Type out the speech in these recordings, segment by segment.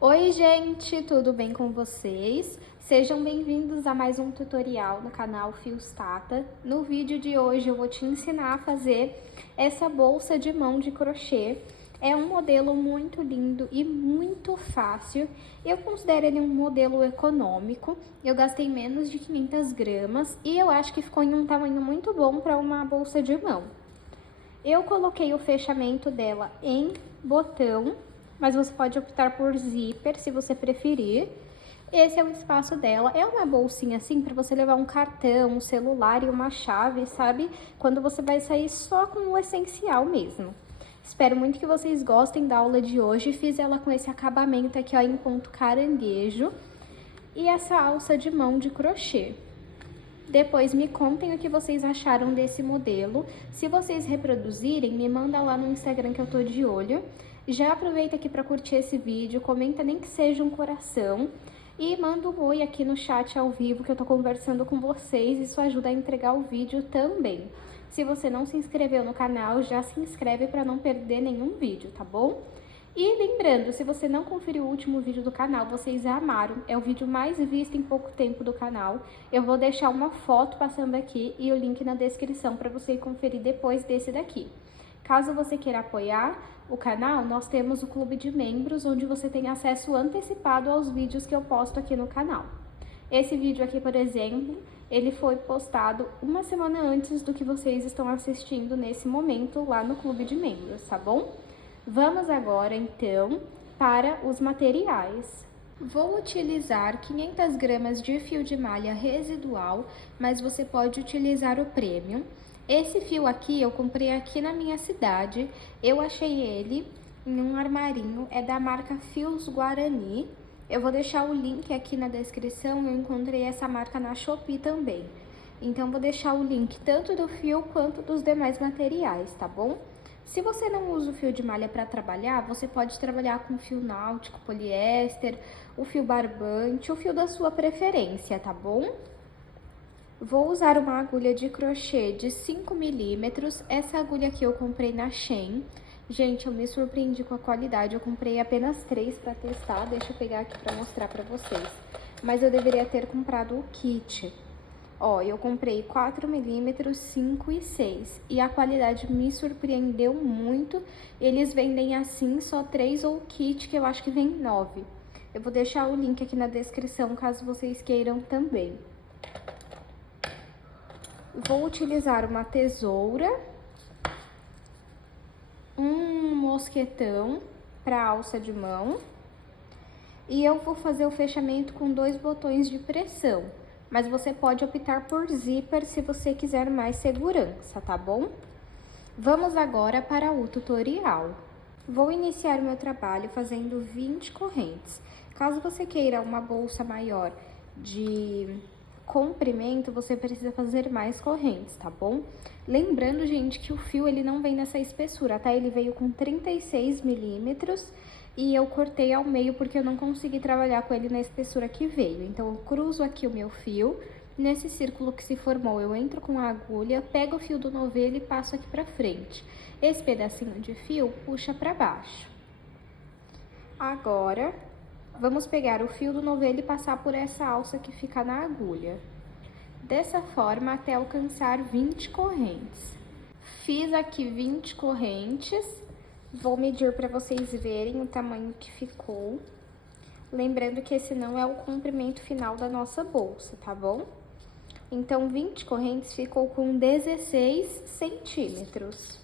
Oi gente, tudo bem com vocês? Sejam bem-vindos a mais um tutorial no canal Fios Tata. No vídeo de hoje eu vou te ensinar a fazer essa bolsa de mão de crochê. É um modelo muito lindo e muito fácil. Eu considero ele um modelo econômico. Eu gastei menos de 500 gramas e eu acho que ficou em um tamanho muito bom para uma bolsa de mão. Eu coloquei o fechamento dela em botão, mas você pode optar por zíper, se você preferir. Esse é o espaço dela. É uma bolsinha assim para você levar um cartão, um celular e uma chave, sabe? Quando você vai sair só com o essencial mesmo. Espero muito que vocês gostem da aula de hoje. Fiz ela com esse acabamento aqui, ó, em ponto caranguejo. E essa alça de mão de crochê. Depois me contem o que vocês acharam desse modelo. Se vocês reproduzirem, me manda lá no Instagram que eu tô de olho. Já aproveita aqui para curtir esse vídeo, comenta nem que seja um coração. E manda um oi aqui no chat ao vivo que eu tô conversando com vocês. Isso ajuda a entregar o vídeo também. Se você não se inscreveu no canal, já se inscreve para não perder nenhum vídeo, tá bom? E lembrando, se você não conferiu o último vídeo do canal, vocês amaram, é o vídeo mais visto em pouco tempo do canal. Eu vou deixar uma foto passando aqui e o link na descrição para você conferir depois desse daqui. Caso você queira apoiar o canal, nós temos o clube de membros, onde você tem acesso antecipado aos vídeos que eu posto aqui no canal. Esse vídeo aqui, por exemplo, ele foi postado uma semana antes do que vocês estão assistindo nesse momento lá no clube de membros, tá bom? Vamos agora, então, para os materiais. Vou utilizar 500 gramas de fio de malha residual, mas você pode utilizar o premium. Esse fio aqui eu comprei aqui na minha cidade, eu achei ele em um armarinho, é da marca Fios Guarani. Eu vou deixar o link aqui na descrição, eu encontrei essa marca na Shopee também. Então, vou deixar o link tanto do fio quanto dos demais materiais, tá bom? Se você não usa o fio de malha para trabalhar, você pode trabalhar com fio náutico, poliéster, o fio barbante, o fio da sua preferência, tá bom? Vou usar uma agulha de crochê de 5 milímetros. Essa agulha aqui eu comprei na Shein. Gente, eu me surpreendi com a qualidade. Eu comprei apenas 3 para testar. Deixa eu pegar aqui para mostrar para vocês. Mas eu deveria ter comprado o kit. Ó, eu comprei 4 milímetros, 5 e 6. E a qualidade me surpreendeu muito. Eles vendem assim, só 3 ou kit, que eu acho que vem 9. Eu vou deixar o link aqui na descrição, caso vocês queiram também. Vou utilizar uma tesoura, um mosquetão para alça de mão. E eu vou fazer o fechamento com 2 botões de pressão. Mas você pode optar por zíper se você quiser mais segurança, tá bom? Vamos agora para o tutorial. Vou iniciar o meu trabalho fazendo 20 correntes. Caso você queira uma bolsa maior de comprimento, você precisa fazer mais correntes, tá bom? Lembrando, gente, que o fio ele não vem nessa espessura, tá? Ele veio com 36 milímetros. E eu cortei ao meio porque eu não consegui trabalhar com ele na espessura que veio. Então, eu cruzo aqui o meu fio. Nesse círculo que se formou, eu entro com a agulha, pego o fio do novelo e passo aqui pra frente. Esse pedacinho de fio puxa pra baixo. Agora, vamos pegar o fio do novelo e passar por essa alça que fica na agulha. Dessa forma, até alcançar 20 correntes. Fiz aqui 20 correntes. Vou medir para vocês verem o tamanho que ficou. Lembrando que esse não é o comprimento final da nossa bolsa, tá bom? Então, 20 correntes ficou com 16 centímetros.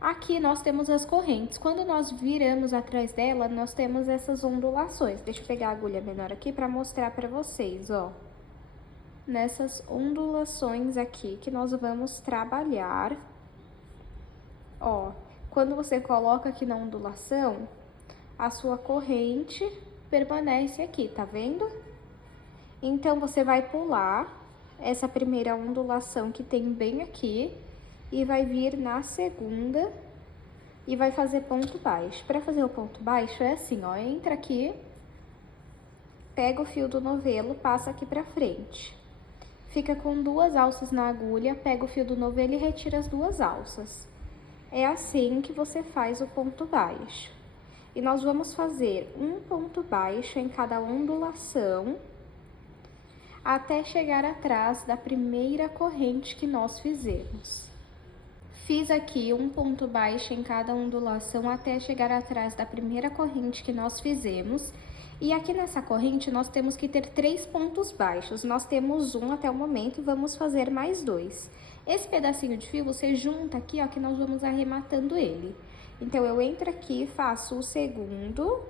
Aqui nós temos as correntes. Quando nós viramos atrás dela, nós temos essas ondulações. Deixa eu pegar a agulha menor aqui para mostrar para vocês, ó. Nessas ondulações aqui que nós vamos trabalhar, ó. Quando você coloca aqui na ondulação, a sua corrente permanece aqui, tá vendo? Então, você vai pular essa primeira ondulação que tem bem aqui e vai vir na segunda e vai fazer ponto baixo. Para fazer o ponto baixo é assim, ó, entra aqui, pega o fio do novelo, passa aqui pra frente. Fica com 2 alças na agulha, pega o fio do novelo e retira as 2 alças. É assim que você faz o ponto baixo. E nós vamos fazer um ponto baixo em cada ondulação, até chegar atrás da primeira corrente que nós fizemos. Fiz aqui um ponto baixo em cada ondulação até chegar atrás da primeira corrente que nós fizemos. E aqui nessa corrente nós temos que ter 3 pontos baixos. Nós temos um até o momento e vamos fazer mais 2. Esse pedacinho de fio você junta aqui, ó, que nós vamos arrematando ele. Então, eu entro aqui, faço o segundo,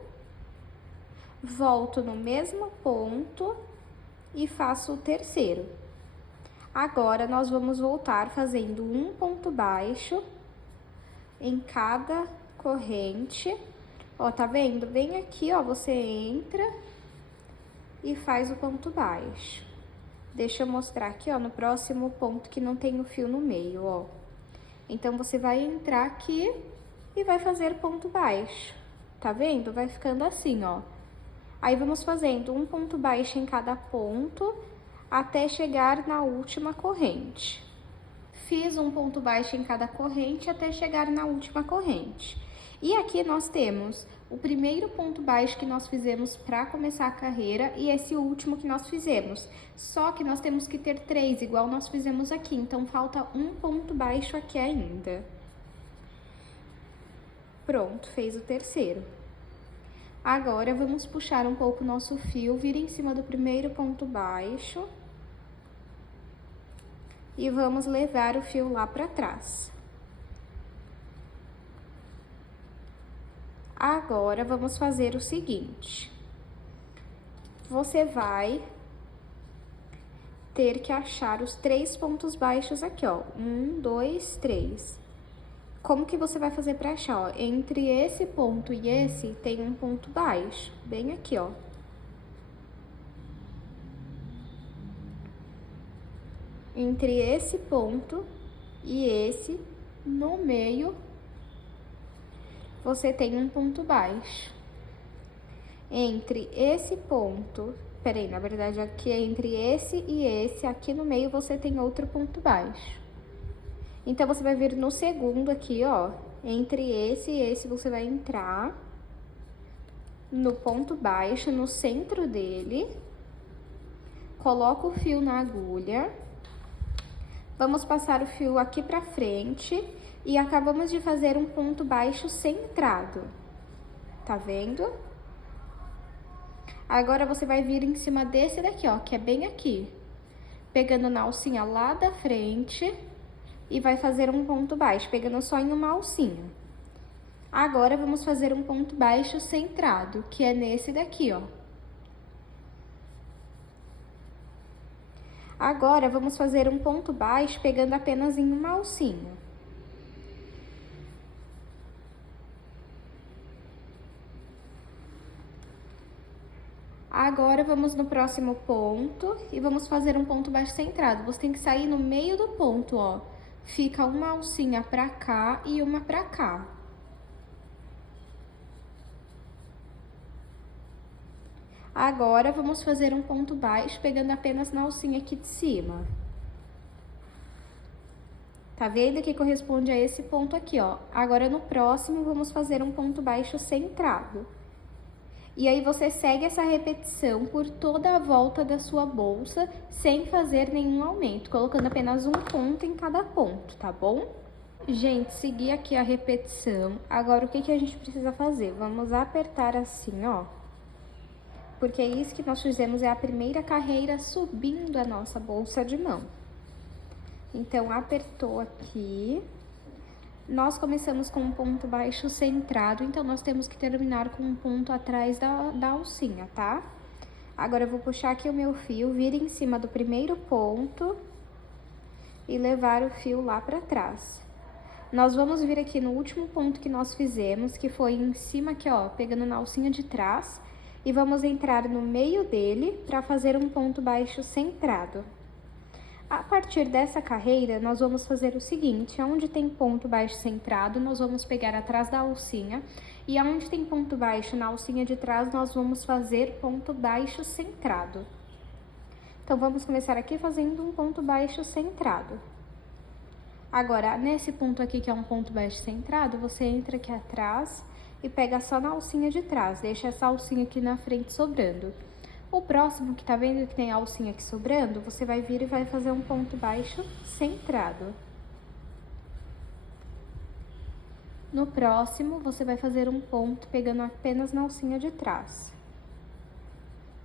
volto no mesmo ponto e faço o terceiro. Agora, nós vamos voltar fazendo um ponto baixo em cada corrente. Ó, tá vendo? Bem aqui, ó, você entra e faz o ponto baixo. Deixa eu mostrar aqui, ó, no próximo ponto que não tem o fio no meio, ó. Então, você vai entrar aqui e vai fazer ponto baixo, tá vendo? Vai ficando assim, ó. Aí, vamos fazendo um ponto baixo em cada ponto, até chegar na última corrente. Fiz um ponto baixo em cada corrente, até chegar na última corrente. E aqui nós temos o primeiro ponto baixo que nós fizemos para começar a carreira e esse último que nós fizemos. Só que nós temos que ter 3, igual nós fizemos aqui, então falta um ponto baixo aqui ainda. Pronto, fez o terceiro. Agora, vamos puxar um pouco o nosso fio, vir em cima do primeiro ponto baixo. E vamos levar o fio lá pra trás. Agora, vamos fazer o seguinte. Você vai ter que achar os 3 pontos baixos aqui, ó. 1, 2, 3. Como que você vai fazer pra achar, ó? Entre esse ponto e esse, tem um ponto baixo, bem aqui, ó. Entre esse ponto e esse, no meio, você tem um ponto baixo. Entre esse ponto, peraí, na verdade, aqui é entre esse e esse, aqui no meio você tem outro ponto baixo. Então, você vai vir no segundo aqui, ó, entre esse e esse, você vai entrar no ponto baixo, no centro dele, coloca o fio na agulha, vamos passar o fio aqui pra frente e acabamos de fazer um ponto baixo centrado, tá vendo? Agora, você vai vir em cima desse daqui, ó, que é bem aqui, pegando na alcinha lá da frente e vai fazer um ponto baixo, pegando só em uma alcinha. Agora, vamos fazer um ponto baixo centrado, que é nesse daqui, ó. Agora, vamos fazer um ponto baixo pegando apenas em uma alcinha. Agora, vamos no próximo ponto e vamos fazer um ponto baixo centrado. Você tem que sair no meio do ponto, ó. Fica uma alcinha pra cá e uma pra cá. Agora, vamos fazer um ponto baixo pegando apenas na alcinha aqui de cima. Tá vendo que corresponde a esse ponto aqui, ó. Agora, no próximo, vamos fazer um ponto baixo centrado. E aí, você segue essa repetição por toda a volta da sua bolsa, sem fazer nenhum aumento, colocando apenas um ponto em cada ponto, tá bom? Gente, segui aqui a repetição. Agora, o que a gente precisa fazer? Vamos apertar assim, ó. Porque isso que nós fizemos é a primeira carreira subindo a nossa bolsa de mão. Então, apertou aqui. Nós começamos com um ponto baixo centrado, então nós temos que terminar com um ponto atrás da alcinha, tá? Agora, eu vou puxar aqui o meu fio, vir em cima do primeiro ponto e levar o fio lá pra trás. Nós vamos vir aqui no último ponto que nós fizemos, que foi em cima aqui, ó, pegando na alcinha de trás, e vamos entrar no meio dele pra fazer um ponto baixo centrado. A partir dessa carreira, nós vamos fazer o seguinte, onde tem ponto baixo centrado, nós vamos pegar atrás da alcinha, e aonde tem ponto baixo na alcinha de trás, nós vamos fazer ponto baixo centrado. Então, vamos começar aqui fazendo um ponto baixo centrado. Agora, nesse ponto aqui, que é um ponto baixo centrado, você entra aqui atrás e pega só na alcinha de trás, deixa essa alcinha aqui na frente sobrando. O próximo, que tá vendo que tem a alcinha aqui sobrando, você vai vir e vai fazer um ponto baixo centrado. No próximo, você vai fazer um ponto pegando apenas na alcinha de trás.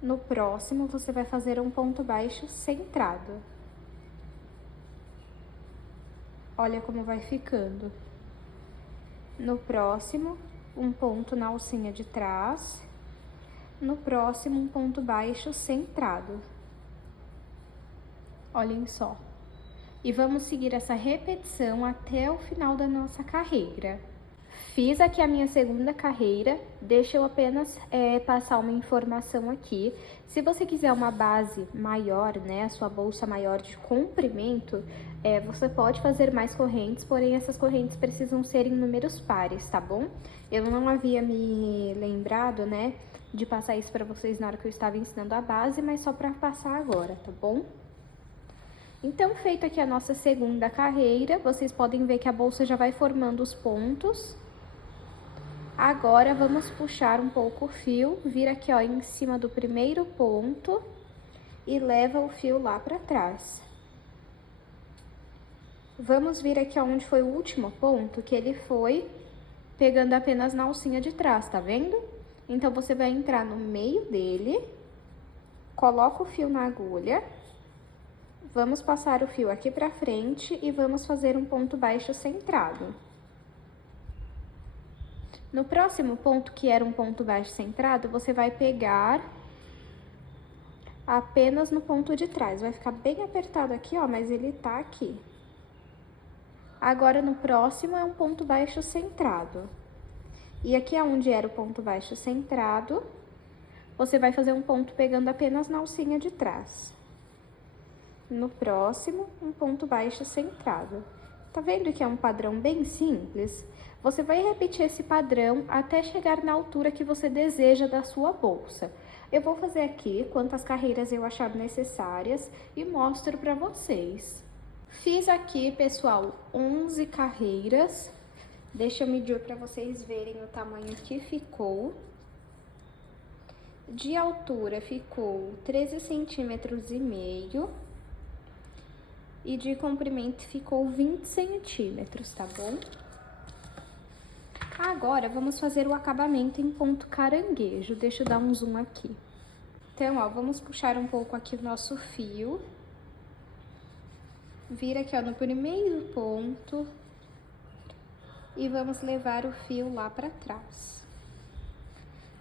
No próximo, você vai fazer um ponto baixo centrado. Olha como vai ficando. No próximo, um ponto na alcinha de trás. No próximo, um ponto baixo centrado. Olhem só. E vamos seguir essa repetição até o final da nossa carreira. Fiz aqui a minha segunda carreira, deixa eu apenas passar uma informação aqui. Se você quiser uma base maior, né, a sua bolsa maior de comprimento, você pode fazer mais correntes, porém essas correntes precisam ser em números pares, tá bom? Eu não havia me lembrado, né, de passar isso para vocês na hora que eu estava ensinando a base, mas só para passar agora, tá bom? Então, feito aqui a nossa segunda carreira, vocês podem ver que a bolsa já vai formando os pontos. Agora, vamos puxar um pouco o fio, vir aqui, ó, em cima do primeiro ponto e leva o fio lá pra trás. Vamos vir aqui onde foi o último ponto, que ele foi pegando apenas na alcinha de trás, tá vendo? Então, você vai entrar no meio dele, coloca o fio na agulha, vamos passar o fio aqui pra frente e vamos fazer um ponto baixo centrado. No próximo ponto, que era um ponto baixo centrado, você vai pegar apenas no ponto de trás. Vai ficar bem apertado aqui, ó, mas ele tá aqui. Agora, no próximo, é um ponto baixo centrado. E aqui onde era o ponto baixo centrado, você vai fazer um ponto pegando apenas na alcinha de trás. No próximo, um ponto baixo centrado. Tá vendo que é um padrão bem simples? Você vai repetir esse padrão até chegar na altura que você deseja da sua bolsa. Eu vou fazer aqui quantas carreiras eu achar necessárias e mostro para vocês. Fiz aqui, pessoal, 11 carreiras. Deixa eu medir para vocês verem o tamanho que ficou. De altura ficou 13,5 centímetros. E de comprimento ficou 20 centímetros, tá bom? Agora, vamos fazer o acabamento em ponto caranguejo. Deixa eu dar um zoom aqui. Então, ó, vamos puxar um pouco aqui o nosso fio. Vira aqui, ó, no primeiro ponto. E vamos levar o fio lá pra trás.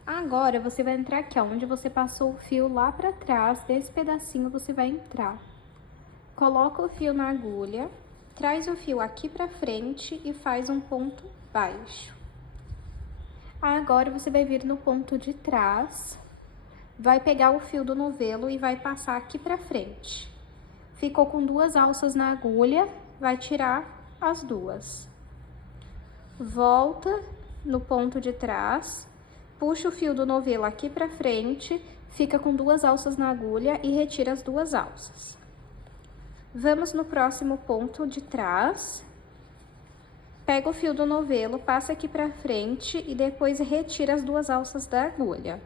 Agora, você vai entrar aqui, ó, onde você passou o fio lá pra trás. Desse pedacinho, você vai entrar. Coloca o fio na agulha, traz o fio aqui pra frente e faz um ponto baixo. Agora, você vai vir no ponto de trás, vai pegar o fio do novelo e vai passar aqui pra frente. Ficou com 2 alças na agulha, vai tirar as 2. Volta no ponto de trás, puxa o fio do novelo aqui pra frente, fica com 2 alças na agulha e retira as 2 alças. Vamos no próximo ponto de trás, pega o fio do novelo, passa aqui pra frente e depois retira as 2 alças da agulha.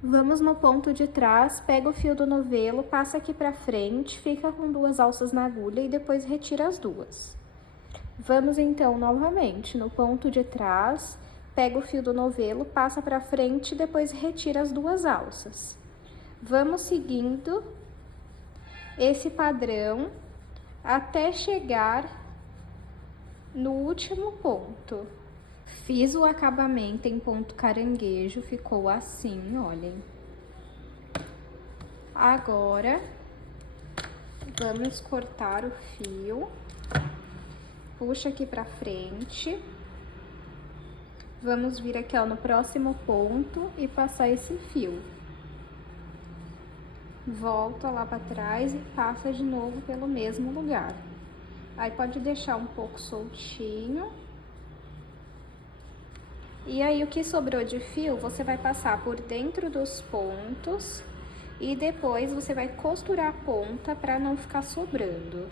Vamos no ponto de trás, pega o fio do novelo, passa aqui pra frente, fica com 2 alças na agulha e depois retira as 2. Vamos então novamente no ponto de trás, pega o fio do novelo, passa pra frente e depois retira as 2 alças. Vamos seguindo esse padrão até chegar no último ponto. Fiz o acabamento em ponto caranguejo, ficou assim, olhem. Agora, vamos cortar o fio. Puxa aqui pra frente. Vamos vir aqui, ó, no próximo ponto e passar esse fio. Volta lá pra trás e passa de novo pelo mesmo lugar. Aí, pode deixar um pouco soltinho. E aí, o que sobrou de fio, você vai passar por dentro dos pontos e depois você vai costurar a ponta pra não ficar sobrando.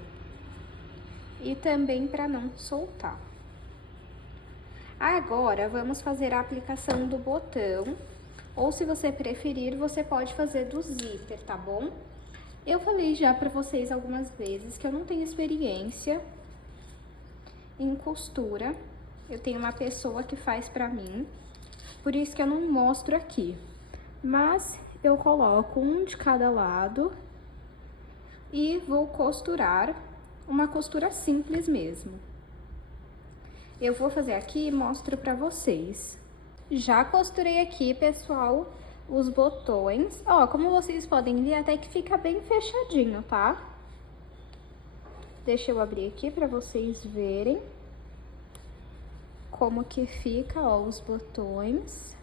E também pra não soltar. Agora, vamos fazer a aplicação do botão, ou se você preferir, você pode fazer do zíper, tá bom? Eu falei já pra vocês algumas vezes que eu não tenho experiência em costura, eu tenho uma pessoa que faz pra mim, por isso que eu não mostro aqui. Mas eu coloco um de cada lado e vou costurar, uma costura simples mesmo. Eu vou fazer aqui e mostro pra vocês. Já costurei aqui, pessoal, os botões. Ó, como vocês podem ver, até que fica bem fechadinho, tá? Deixa eu abrir aqui pra vocês verem como que fica, ó, os botões.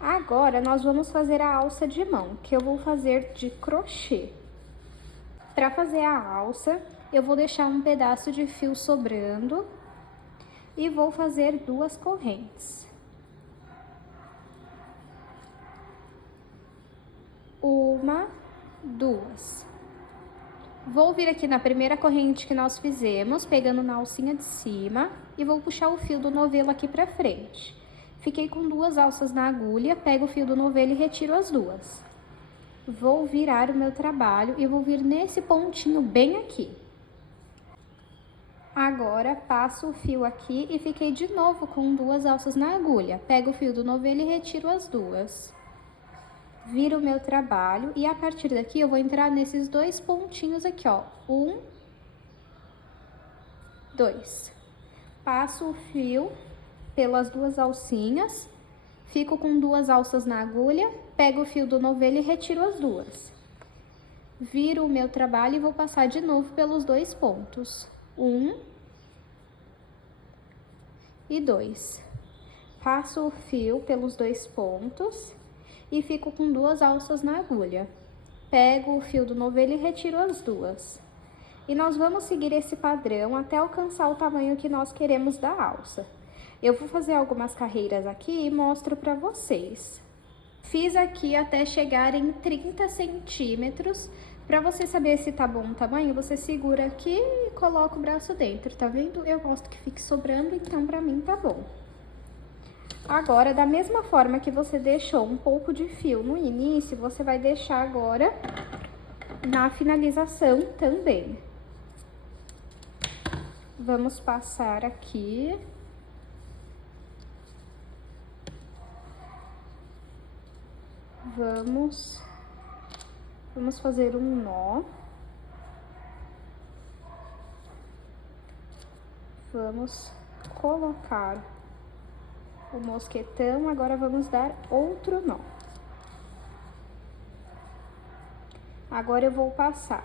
Agora, nós vamos fazer a alça de mão, que eu vou fazer de crochê. Para fazer a alça, eu vou deixar um pedaço de fio sobrando e vou fazer 2 correntes. Uma, 2. Vou vir aqui na primeira corrente que nós fizemos, pegando na alcinha de cima, e vou puxar o fio do novelo aqui pra frente. Fiquei com 2 alças na agulha, pego o fio do novelo e retiro as 2. Vou virar o meu trabalho e vou vir nesse pontinho bem aqui. Agora, passo o fio aqui e fiquei de novo com 2 alças na agulha. Pego o fio do novelo e retiro as 2. Viro o meu trabalho e a partir daqui eu vou entrar nesses 2 pontinhos aqui, ó. 1, 2. Passo o fio pelas 2 alcinhas, fico com 2 alças na agulha, pego o fio do novelo e retiro as 2. Viro o meu trabalho e vou passar de novo pelos 2 pontos. 1 e 2. Passo o fio pelos 2 pontos e fico com 2 alças na agulha. Pego o fio do novelo e retiro as 2. E nós vamos seguir esse padrão até alcançar o tamanho que nós queremos da alça. Eu vou fazer algumas carreiras aqui e mostro pra vocês. Fiz aqui até chegar em 30 centímetros. Pra você saber se tá bom o tamanho, você segura aqui e coloca o braço dentro, tá vendo? Eu gosto que fique sobrando, então pra mim tá bom. Agora, da mesma forma que você deixou um pouco de fio no início, você vai deixar agora na finalização também. Vamos passar aqui. Vamos fazer um nó. Vamos colocar o mosquetão, agora vamos dar outro nó. Agora eu vou passar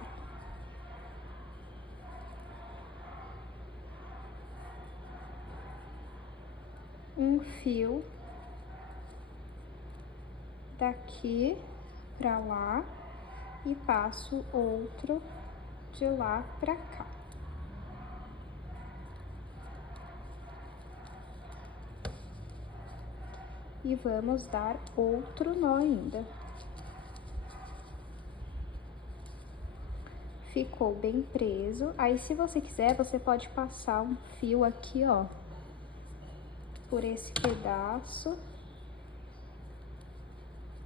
um fio daqui pra lá e passo outro de lá pra cá. E vamos dar outro nó ainda. Ficou bem preso. Aí, se você quiser, você pode passar um fio aqui, ó, por esse pedaço.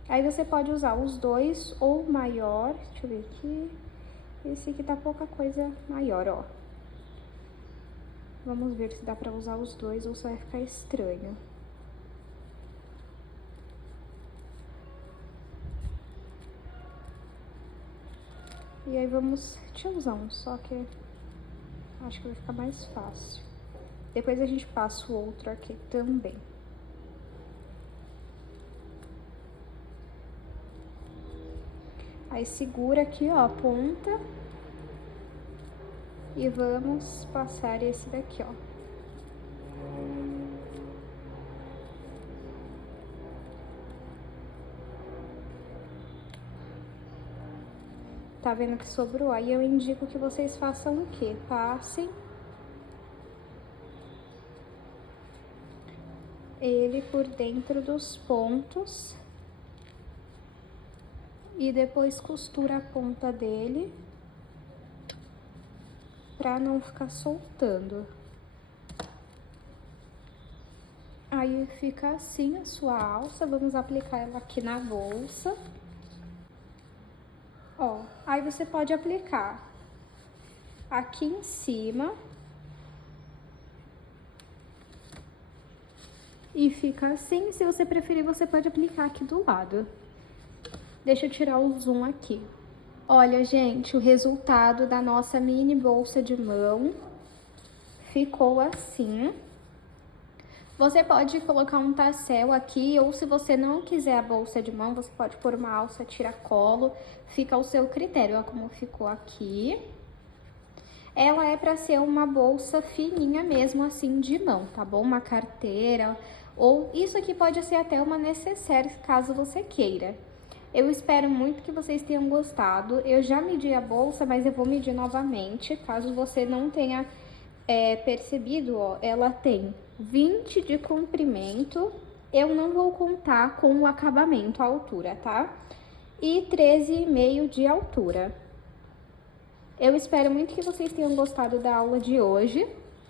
Aí, você pode usar os 2 ou maior. Deixa eu ver aqui. Esse aqui tá pouca coisa maior, ó. Vamos ver se dá pra usar os 2 ou se vai ficar estranho. E aí, deixa eu usar um só que acho que vai ficar mais fácil. Depois a gente passa o outro aqui também. Aí, segura aqui, ó, a ponta. E vamos passar esse daqui, ó. Tá vendo que sobrou? Aí eu indico que vocês façam o quê? Passem ele por dentro dos pontos e depois costura a ponta dele pra não ficar soltando. Aí fica assim a sua alça, vamos aplicar ela aqui na bolsa. Ó, aí você pode aplicar aqui em cima. E fica assim, se você preferir, você pode aplicar aqui do lado. Deixa eu tirar o zoom aqui. Olha, gente, o resultado da nossa mini bolsa de mão ficou assim. Você pode colocar um tassel aqui, ou se você não quiser a bolsa de mão, você pode pôr uma alça tiracolo, fica ao seu critério. Olha como ficou aqui. Ela é para ser uma bolsa fininha mesmo, assim, de mão, tá bom? Uma carteira, ou isso aqui pode ser até uma necessaire, caso você queira. Eu espero muito que vocês tenham gostado. Eu já medi a bolsa, mas eu vou medir novamente, caso você não tenha percebido, ó. Ela tem 20 de comprimento, eu não vou contar com o acabamento, a altura, tá? E 13,5 de altura. Eu espero muito que vocês tenham gostado da aula de hoje.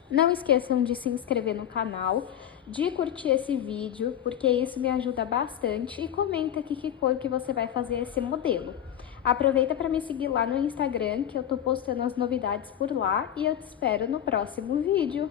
Não esqueçam de se inscrever no canal, de curtir esse vídeo, porque isso me ajuda bastante. E comenta aqui que cor que você vai fazer esse modelo. Aproveita para me seguir lá no Instagram, que eu tô postando as novidades por lá. E eu te espero no próximo vídeo.